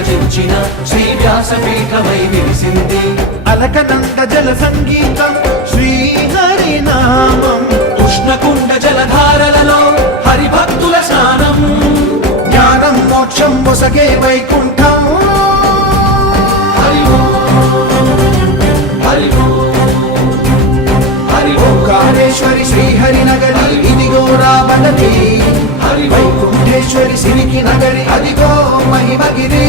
భజించిన శ్రీ వ్యాసపీఠమై విరిసింది. అలకనంద జల సంగీతం శ్రీహరినామం, ఉష్ణకుండ జలధారలలో హరిభక్తుల స్నానం, జ్ఞానం మోక్షం మొసగే వైకుంఠం. హరి హరి హరి ఓంకారేశ్వరి శ్రీహరి నగరి ఇదిగో రాబడది, హరి వైకుంఠేశ్వరి సిరికి నగరి అదిగో మహిమగిరి.